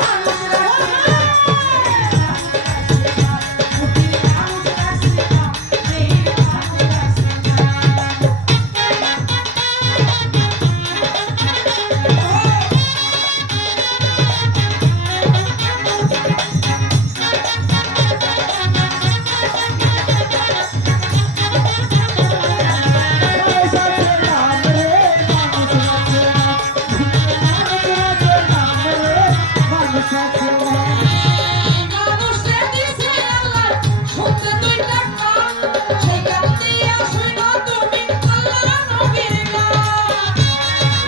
come on.